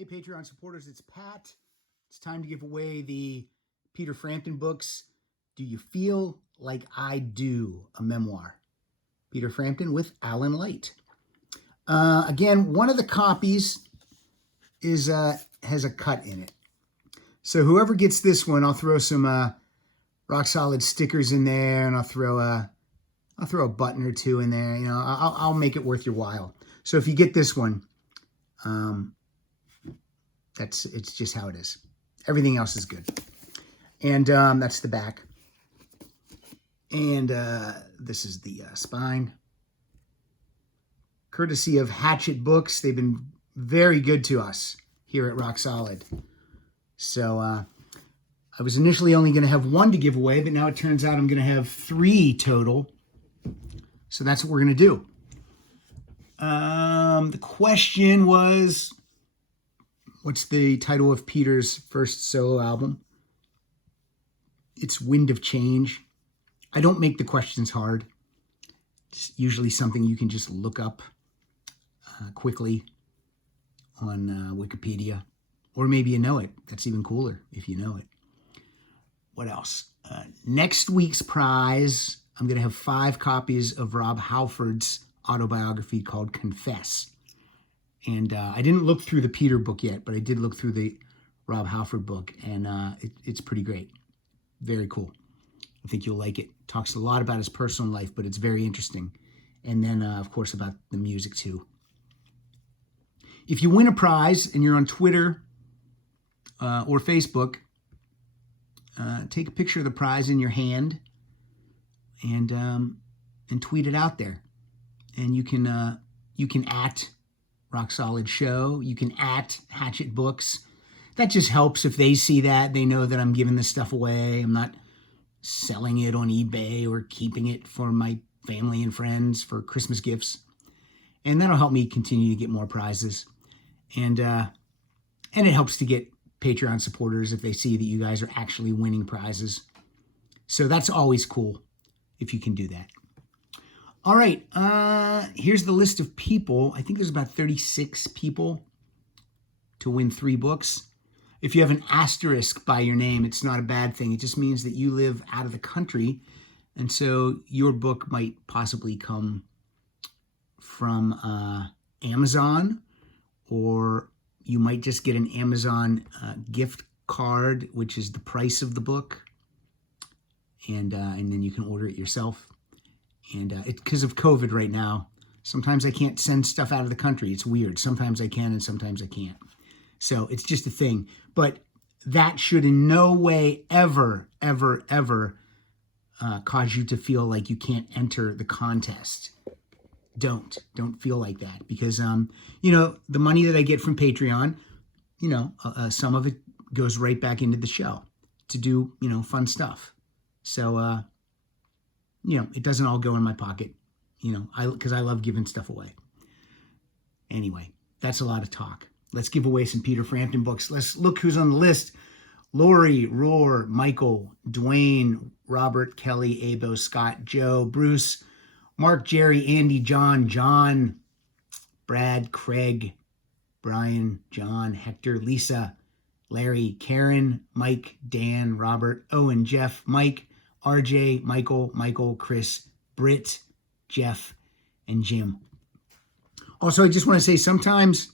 Hey, Patreon supporters, it's Pat. It's time to give away the Peter Frampton books. Do You Feel Like I Do? A memoir. Peter Frampton with Alan Light. Again, one of the copies has a cut in it. So whoever gets this one, I'll throw some rock solid stickers in there, and I'll throw a button or two in there. You know, I'll make it worth your while. So if you get this one, it's just how it is. Everything else is good. And that's the back. And this is the spine. Courtesy of Hachette Books. They've been very good to us here at Rock Solid. So I was initially only going to have one to give away, but now it turns out I'm going to have 3 total. So that's what we're going to do. The question was, what's the title of Peter's first solo album? It's Wind of Change. I don't make the questions hard. It's usually something you can just look up quickly on Wikipedia. Or maybe you know it. That's even cooler if you know it. What else? Next week's prize, I'm going to have 5 copies of Rob Halford's autobiography called Confess. And I didn't look through the Peter book yet, but I did look through the Rob Halford book, and it's pretty great. Very cool. I think you'll like it. Talks a lot about his personal life, but it's very interesting. And then, of course, about the music, too. If you win a prize and you're on Twitter or Facebook, take a picture of the prize in your hand and tweet it out there. And you can at Rock Solid Show. You can at Hachette Books. That just helps if they see that. They know that I'm giving this stuff away. I'm not selling it on eBay or keeping it for my family and friends for Christmas gifts. And that'll help me continue to get more prizes. And it helps to get Patreon supporters if they see that you guys are actually winning prizes. So that's always cool if you can do that. All right, here's the list of people. I think there's about 36 people to win 3 books. If you have an asterisk by your name, it's not a bad thing. It just means that you live out of the country, and so your book might possibly come from Amazon, or you might just get an Amazon gift card, which is the price of the book, and then you can order it yourself. And it's because of COVID right now. Sometimes I can't send stuff out of the country. It's weird. Sometimes I can and sometimes I can't. So it's just a thing. But that should in no way ever cause you to feel like you can't enter the contest. Don't feel like that. Because, the money that I get from Patreon, some of it goes right back into the show to do, fun stuff. So, it doesn't all go in my pocket, because I love giving stuff away. Anyway, that's a lot of talk. Let's give away some Peter Frampton books. Let's look who's on the list. Lori, Roar, Michael, Dwayne, Robert, Kelly, Abo, Scott, Joe, Bruce, Mark, Jerry, Andy, John, Brad, Craig, Brian, John, Hector, Lisa, Larry, Karen, Mike, Dan, Robert, Owen, Jeff, Mike, RJ, Michael, Chris, Britt, Jeff, and Jim. Also, I just want to say sometimes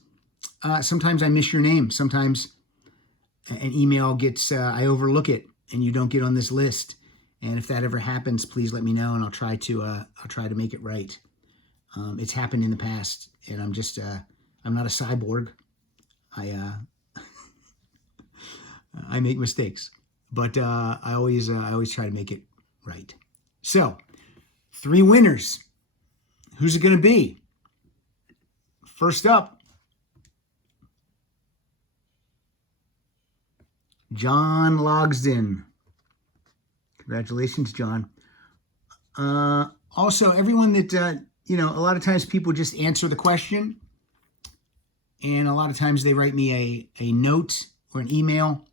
I miss your name. Sometimes an email gets, I overlook it and you don't get on this list. And if that ever happens, please let me know and I'll try to make it right. It's happened in the past and I'm not a cyborg. I make mistakes. But I always try to make it right. So, 3 winners. Who's it going to be? First up, John Logsdon. Congratulations, John. Also, everyone that, a lot of times people just answer the question. And a lot of times they write me a note or an email.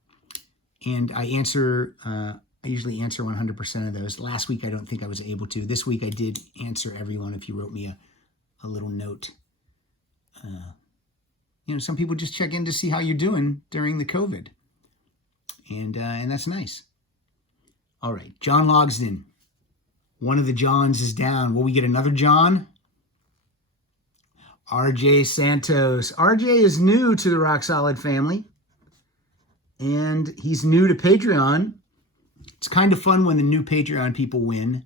And I usually answer 100% of those. Last week, I don't think I was able to. This week, I did answer everyone if you wrote me a little note. some people just check in to see how you're doing during the COVID. And that's nice. All right, John Logsdon. One of the Johns is down. Will we get another John? RJ Santos. RJ is new to the Rock Solid family. And he's new to Patreon. It's kind of fun when the new Patreon people win,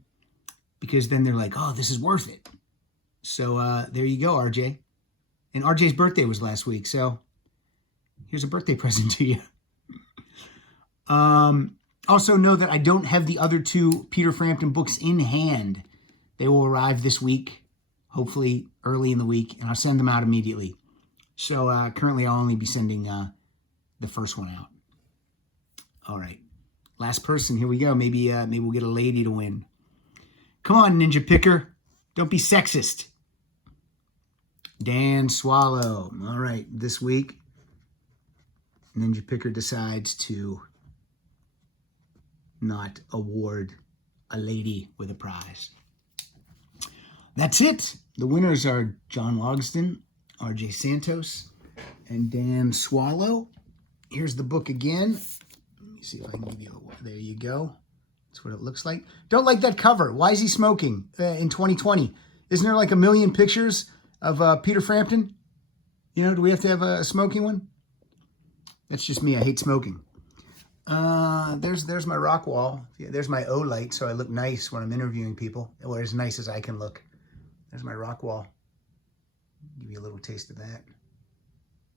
because then they're like, oh, this is worth it. So there you go, RJ. And RJ's birthday was last week, so here's a birthday present to you. Also know that I don't have the other 2 Peter Frampton books in hand. They will arrive this week, hopefully early in the week, and I'll send them out immediately. So currently I'll only be sending the first one out. All right, last person. Here we go. Maybe we'll get a lady to win. Come on, NinjaPicker. Don't be sexist. Dan Swallow. All right, this week, NinjaPicker decides to not award a lady with a prize. That's it. The winners are John Logsdon, RJ Santos, and Dan Swallow. Here's the book again. Let me see if I can give you a... There you go. That's what it looks like. Don't like that cover. Why is he smoking in 2020? Isn't there like a million pictures of Peter Frampton? Do we have to have a smoking one? That's just me. I hate smoking. There's my rock wall. There's my O light, so I look nice when I'm interviewing people, or as nice as I can look. There's my rock wall. Give you a little taste of that.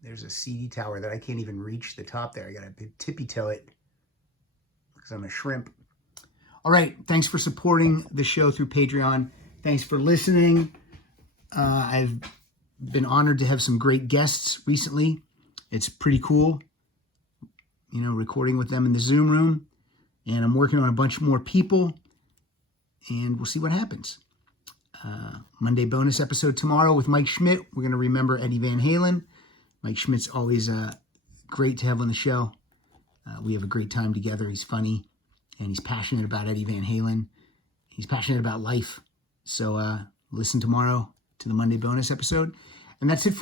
There's a CD tower that I can't even reach the top there. I gotta tippy toe it because I'm a shrimp. All right, thanks for supporting the show through Patreon. Thanks for listening. I've been honored to have some great guests recently. It's pretty cool, recording with them in the Zoom room. And I'm working on a bunch more people, and we'll see what happens. Monday bonus episode tomorrow with Mike Schmidt. We're going to remember Eddie Van Halen. Mike Schmidt's always great to have on the show. We have a great time together. He's funny, and he's passionate about Eddie Van Halen. He's passionate about life. So listen tomorrow to the Monday bonus episode. And that's it for me.